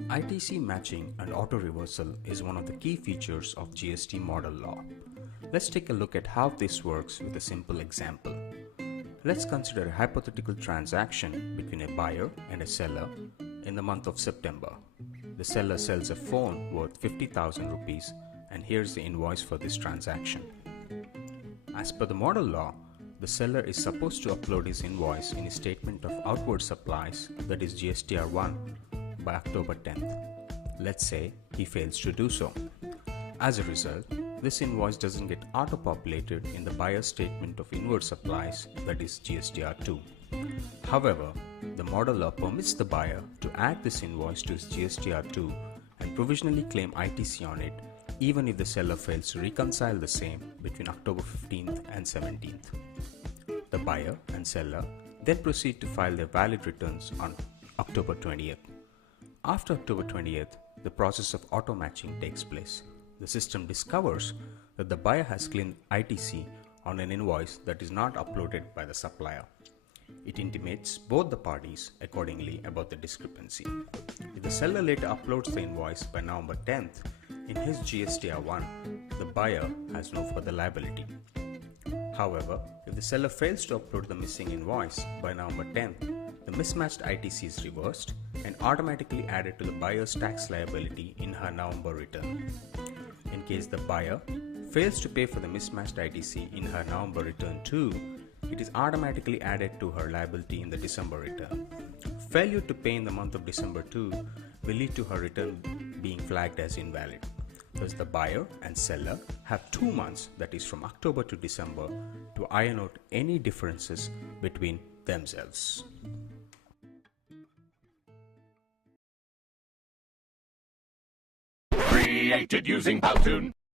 ITC matching and auto reversal is one of the key features of GST model law. Let's take a look at how this works with a simple example. Let's consider a hypothetical transaction between a buyer and a seller in the month of September. The seller sells a phone worth 50,000 rupees, and here's the invoice for this transaction. As per the model law, the seller is supposed to upload his invoice in his statement of outward supplies, that is GSTR1, by October 10th. Let's say he fails to do so. As a result, this invoice doesn't get auto-populated in the buyer's statement of inward supplies, that is GSTR2. However, the model law permits the buyer to add this invoice to his GSTR2 and provisionally claim ITC on it, even if the seller fails to reconcile the same between October 15th and 17th. The buyer and seller then proceed to file their valid returns on October 20th. After October 20th, the process of auto matching takes place. The system discovers that the buyer has claimed ITC on an invoice that is not uploaded by the supplier. It intimates both the parties accordingly about the discrepancy. If the seller later uploads the invoice by November 10th in his GSTR1, the buyer has no further liability. However, if the seller fails to upload the missing invoice by November 10th, the mismatched ITC is reversed and automatically added to the buyer's tax liability in her November return. In case the buyer fails to pay for the mismatched ITC in her November return too, it is automatically added to her liability in the December return. Failure to pay in the month of December too will lead to her return being flagged as invalid. Thus, the buyer and seller have 2 months, that is from October to December, to iron out any differences between themselves. Created using Powtoon.